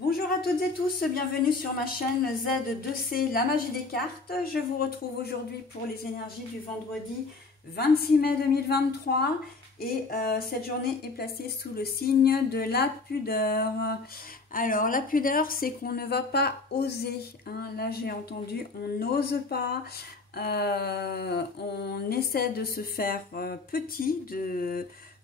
Bonjour à toutes et tous, bienvenue sur ma chaîne Z2C, la magie des cartes. Je vous retrouve aujourd'hui pour les énergies du vendredi 26 mai 2023 et cette journée est placée sous le signe de la pudeur. Alors la pudeur, c'est qu'on ne va pas oser, hein. Là j'ai entendu on n'ose pas, on essaie de se faire petit,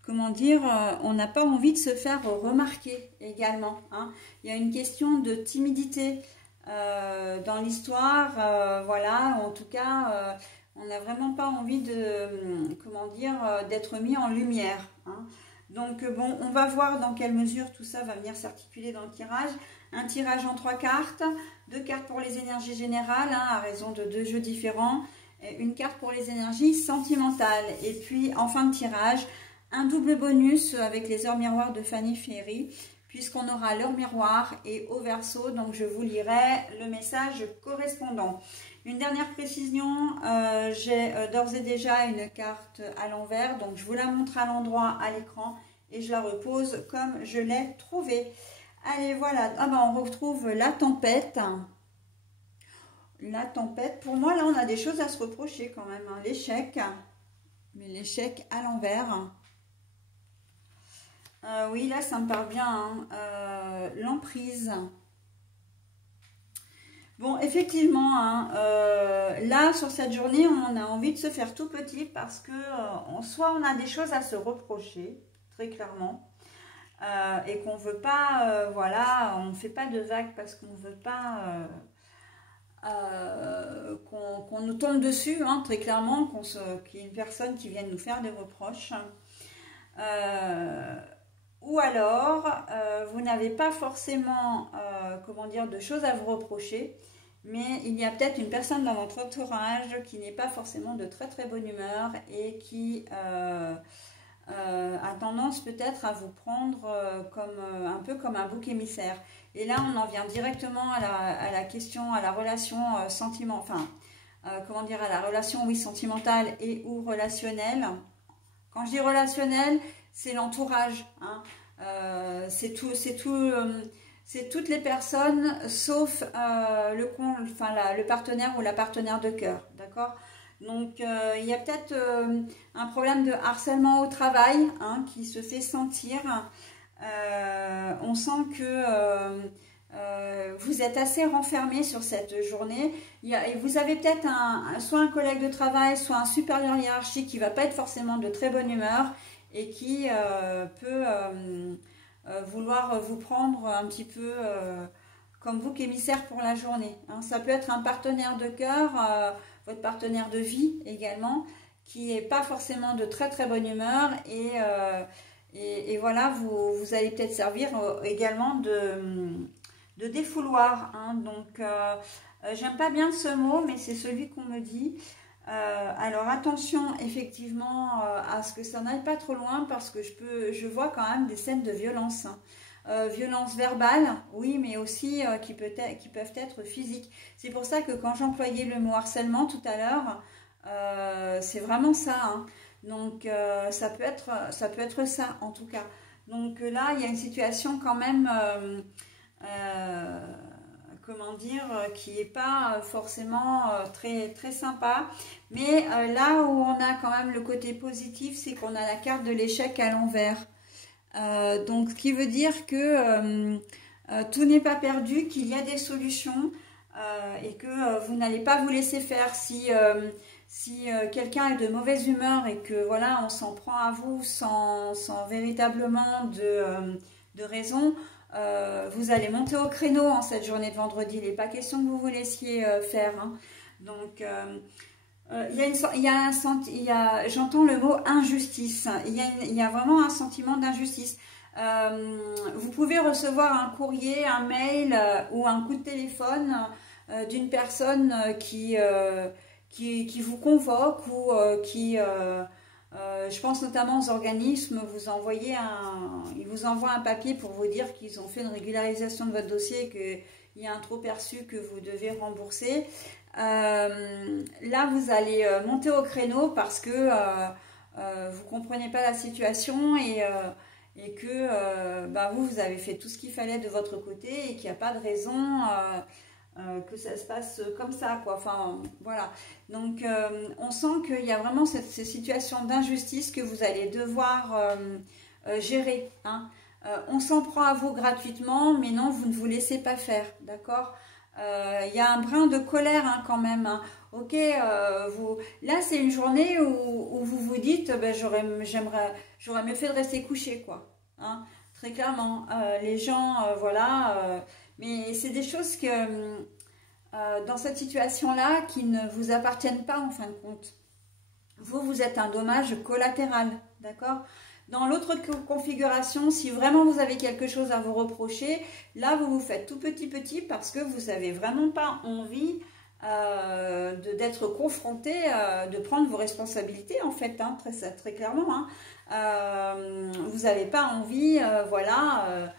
comment dire, on n'a pas envie de se faire remarquer également, hein. Il y a une question de timidité dans l'histoire, voilà, en tout cas, on n'a vraiment pas envie de, comment dire, d'être mis en lumière, hein. Donc bon, on va voir dans quelle mesure tout ça va venir s'articuler dans le tirage. Un tirage en 3 cartes, 2 cartes pour les énergies générales, hein, à raison de 2 jeux différents, et une carte pour les énergies sentimentales. Et puis en fin de tirage, un double bonus avec les heures miroirs de Fanny Ferry, puisqu'on aura l'heure miroir et au verso, donc je vous lirai le message correspondant. Une dernière précision, j'ai d'ores et déjà une carte à l'envers, donc je vous la montre à l'endroit à l'écran et je la repose comme je l'ai trouvée. Allez, voilà, ah ben, on retrouve la tempête. La tempête, pour moi là on a des choses à se reprocher quand même, hein. L'échec, mais l'échec à l'envers. Oui, là, ça me parle bien, hein. L'emprise. Bon, effectivement, hein, là, sur cette journée, on a envie de se faire tout petit parce que, soit on a des choses à se reprocher, très clairement, et qu'on ne veut pas, voilà, on ne fait pas de vagues parce qu'on ne veut pas qu'on nous tombe dessus, hein, très clairement, qu'il y ait une personne qui vienne nous faire des reproches. Ou alors, vous n'avez pas forcément, comment dire, de choses à vous reprocher, mais il y a peut-être une personne dans votre entourage qui n'est pas forcément de très très bonne humeur et qui a tendance peut-être à vous prendre un peu comme un bouc émissaire. Et là, on en vient directement à la question, à la relation comment dire, à la relation, oui, sentimentale et ou relationnelle. Quand je dis relationnel, c'est l'entourage, hein. C'est toutes les personnes sauf le partenaire ou la partenaire de cœur, d'accord? Donc il y a peut-être un problème de harcèlement au travail, hein, qui se fait sentir. On sent que vous êtes assez renfermé sur cette journée. Et vous avez peut-être soit un collègue de travail, soit un supérieur hiérarchique qui ne va pas être forcément de très bonne humeur et qui peut vouloir vous prendre un petit peu comme bouc émissaire pour la journée, hein. Ça peut être un partenaire de cœur, votre partenaire de vie également, qui n'est pas forcément de très très bonne humeur et voilà, vous allez peut-être servir également de défouloir, hein. Donc j'aime pas bien ce mot, mais c'est celui qu'on me dit. Alors attention effectivement à ce que ça n'aille pas trop loin parce que je vois quand même des scènes de violence, hein. Violence verbale, oui, mais aussi qui peuvent être physiques. C'est pour ça que quand j'employais le mot harcèlement tout à l'heure, c'est vraiment ça, hein. Donc ça peut être ça en tout cas. Donc là il y a une situation quand même comment dire, qui n'est pas forcément très, très sympa. Mais là où on a quand même le côté positif, c'est qu'on a la carte de l'échec à l'envers. Donc, ce qui veut dire que tout n'est pas perdu, qu'il y a des solutions et que vous n'allez pas vous laisser faire. Si quelqu'un est de mauvaise humeur et que voilà, on s'en prend à vous sans véritablement de raison, vous allez monter au créneau en cette journée de vendredi. Il n'est pas question que vous vous laissiez faire, hein. Donc, j'entends le mot injustice. Il y a vraiment un sentiment d'injustice. Vous pouvez recevoir un courrier, un mail ou un coup de téléphone d'une personne qui vous convoque ou je pense notamment aux organismes, ils vous envoient un papier pour vous dire qu'ils ont fait une régularisation de votre dossier et qu'il y a un trop perçu que vous devez rembourser. Là, vous allez monter au créneau parce que vous ne comprenez pas la situation et que bah, vous avez fait tout ce qu'il fallait de votre côté et qu'il n'y a pas de raison que ça se passe comme ça, quoi. Enfin, voilà. Donc, on sent qu'il y a vraiment ces situations d'injustice que vous allez devoir gérer, hein. On s'en prend à vous gratuitement, mais non, vous ne vous laissez pas faire, d'accord? Il y a un brin de colère, hein, quand même, hein. Ok, là c'est une journée où vous vous dites, ben, j'aurais mieux fait de rester couché, quoi, hein, très clairement. Les gens, voilà, mais c'est des choses que dans cette situation-là qui ne vous appartiennent pas en fin de compte. Vous êtes un dommage collatéral, d'accord? Dans l'autre configuration, si vraiment vous avez quelque chose à vous reprocher, là vous vous faites tout petit parce que vous n'avez vraiment pas envie d'être confronté, de prendre vos responsabilités en fait, hein, très clairement, hein. Vous n'avez pas envie, voilà,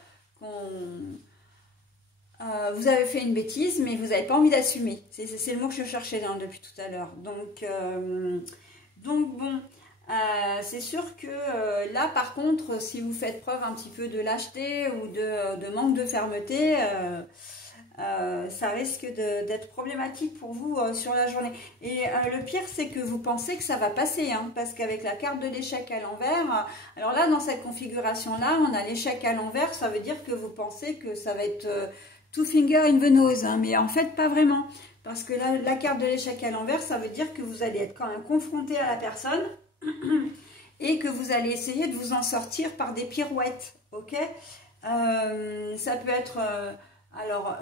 vous avez fait une bêtise, mais vous n'avez pas envie d'assumer. C'est le mot que je cherchais là, depuis tout à l'heure. Donc bon, c'est sûr que là, par contre, si vous faites preuve un petit peu de lâcheté ou de manque de fermeté, ça risque d'être problématique pour vous sur la journée. Et le pire, c'est que vous pensez que ça va passer, hein, parce qu'avec la carte de l'échec à l'envers, alors là, dans cette configuration-là, on a l'échec à l'envers, ça veut dire que vous pensez que ça va être two finger in the nose, hein, mais en fait, pas vraiment. Parce que là, la carte de l'échec à l'envers, ça veut dire que vous allez être quand même confronté à la personne et que vous allez essayer de vous en sortir par des pirouettes, ok? Ça peut être... alors,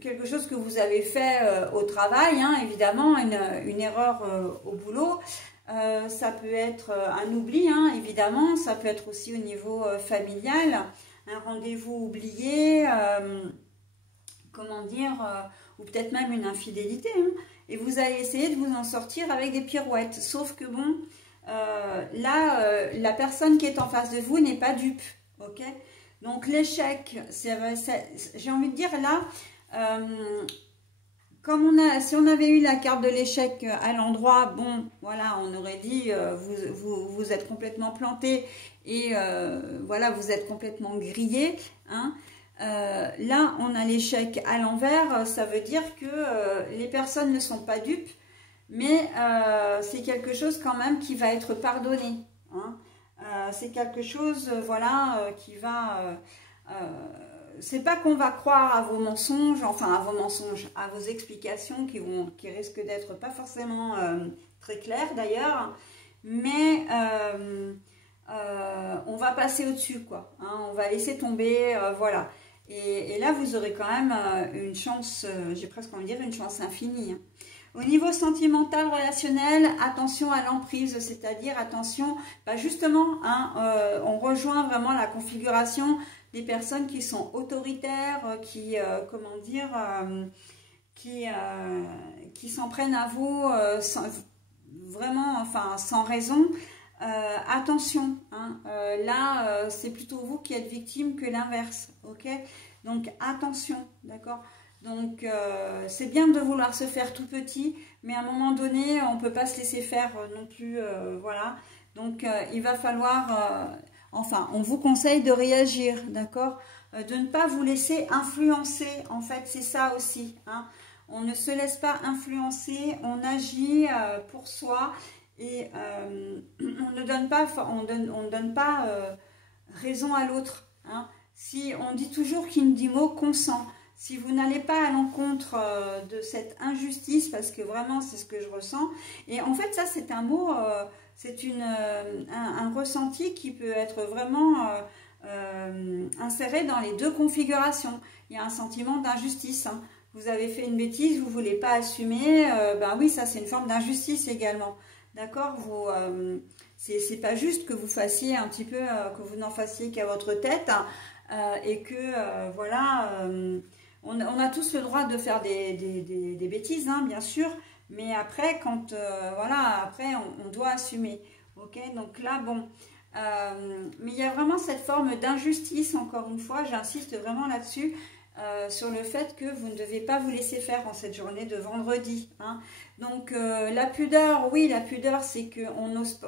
quelque chose que vous avez fait au travail, hein, évidemment, une erreur au boulot. Ça peut être un oubli, hein, évidemment. Ça peut être aussi au niveau familial, un rendez-vous oublié, comment dire, ou peut-être même une infidélité, hein. Et vous allez essayer de vous en sortir avec des pirouettes. Sauf que bon, là, la personne qui est en face de vous n'est pas dupe, ok? Donc l'échec, j'ai envie de dire là, si on avait eu la carte de l'échec à l'endroit, bon, voilà, on aurait dit, vous êtes complètement planté et voilà, vous êtes complètement grillé, hein. Là, on a l'échec à l'envers, ça veut dire que les personnes ne sont pas dupes, mais c'est quelque chose quand même qui va être pardonné, hein. C'est quelque chose, voilà, qui va... c'est pas qu'on va croire à vos mensonges, enfin à vos mensonges, à vos explications qui risquent d'être pas forcément très claires d'ailleurs, mais on va passer au-dessus, quoi, hein, on va laisser tomber, voilà. Et là, vous aurez quand même une chance, j'ai presque envie de dire une chance infinie, hein. Au niveau sentimental, relationnel, attention à l'emprise, c'est-à-dire attention, bah justement, hein, on rejoint vraiment la configuration des personnes qui sont autoritaires, comment dire, qui s'en prennent à vous vraiment, enfin, sans raison. Attention, hein, là, c'est plutôt vous qui êtes victime que l'inverse, ok? Donc, attention, d'accord? Donc, c'est bien de vouloir se faire tout petit, mais à un moment donné, on ne peut pas se laisser faire non plus, voilà. Donc, il va falloir, enfin, on vous conseille de réagir, d'accord? De ne pas vous laisser influencer, en fait, c'est ça aussi, hein. On ne se laisse pas influencer, on agit pour soi et on ne donne pas, raison à l'autre, hein. Si on dit toujours qui ne dit mot consent. Si vous n'allez pas à l'encontre de cette injustice, parce que vraiment c'est ce que je ressens, et en fait ça c'est un mot, c'est un ressenti qui peut être vraiment inséré dans les deux configurations. Il y a un sentiment d'injustice, hein. Vous avez fait une bêtise, vous ne voulez pas assumer, ben oui, ça c'est une forme d'injustice également. D'accord, c'est pas juste que vous fassiez un petit peu, que vous n'en fassiez qu'à votre tête, hein, et que voilà... on a tous le droit de faire des bêtises, hein, bien sûr, mais après, voilà, après, on doit assumer, ok? Donc là, bon, mais il y a vraiment cette forme d'injustice, encore une fois, j'insiste vraiment là-dessus, sur le fait que vous ne devez pas vous laisser faire en cette journée de vendredi. Hein. Donc la pudeur, oui, la pudeur, c'est que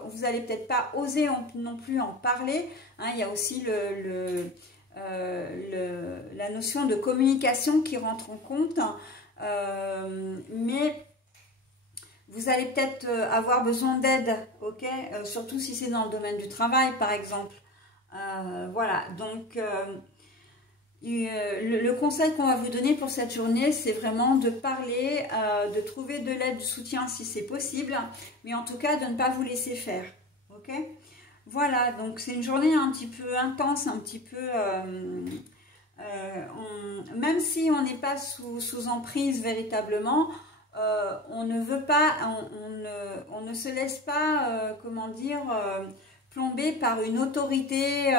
vous allez peut-être pas oser non plus en parler. Hein. Il y a aussi la notion de communication qui rentre en compte. Mais vous allez peut-être avoir besoin d'aide, ok, surtout si c'est dans le domaine du travail, par exemple. Voilà, donc le conseil qu'on va vous donner pour cette journée, c'est vraiment de parler, de trouver de l'aide, du soutien si c'est possible, mais en tout cas de ne pas vous laisser faire, ok. Voilà, donc c'est une journée un petit peu intense, un petit peu... même si on n'est pas sous emprise véritablement, on ne veut pas, on ne se laisse pas, comment dire, plombé par une autorité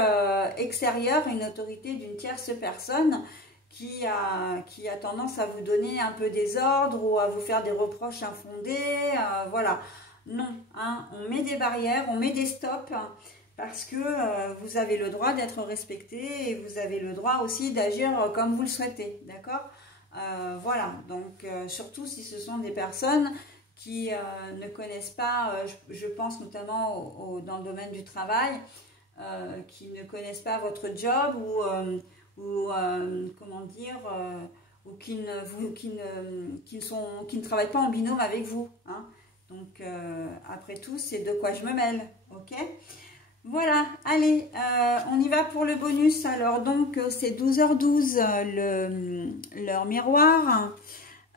extérieure, une autorité d'une tierce personne qui a tendance à vous donner un peu des ordres ou à vous faire des reproches infondés. Voilà, non, hein, on met des barrières, on met des stops parce que vous avez le droit d'être respecté et vous avez le droit aussi d'agir comme vous le souhaitez, d'accord? Voilà, donc surtout si ce sont des personnes qui ne connaissent pas, je pense notamment dans le domaine du travail, qui ne connaissent pas votre job ou comment dire, ou qui ne travaillent pas en binôme avec vous. Hein. Donc après tout, c'est de quoi je me mêle, ok? Voilà, allez, on y va pour le bonus. Alors donc c'est 12h12 l'heure miroir,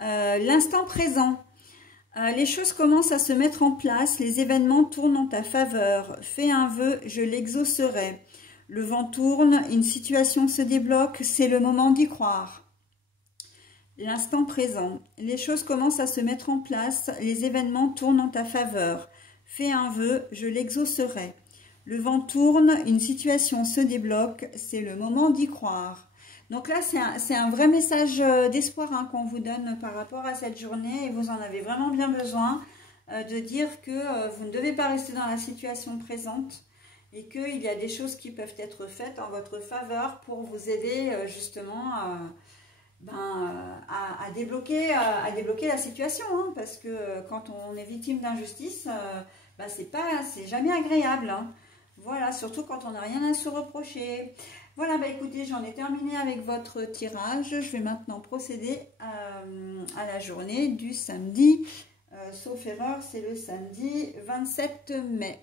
l'instant présent. Les choses commencent à se mettre en place, les événements tournent en ta faveur. Fais un vœu, je l'exaucerai. Le vent tourne, une situation se débloque, c'est le moment d'y croire. L'instant présent. Les choses commencent à se mettre en place, les événements tournent en ta faveur. Fais un vœu, je l'exaucerai. Le vent tourne, une situation se débloque, c'est le moment d'y croire. Donc là, c'est un vrai message d'espoir hein, qu'on vous donne par rapport à cette journée et vous en avez vraiment bien besoin de dire que vous ne devez pas rester dans la situation présente et qu'il y a des choses qui peuvent être faites en votre faveur pour vous aider justement à débloquer la situation. Hein, parce que quand on est victime d'injustice, c'est jamais agréable. Hein. Voilà, surtout quand on n'a rien à se reprocher. Voilà, bah écoutez, j'en ai terminé avec votre tirage. Je vais maintenant procéder à la journée du samedi. Sauf erreur, c'est le samedi 27 mai.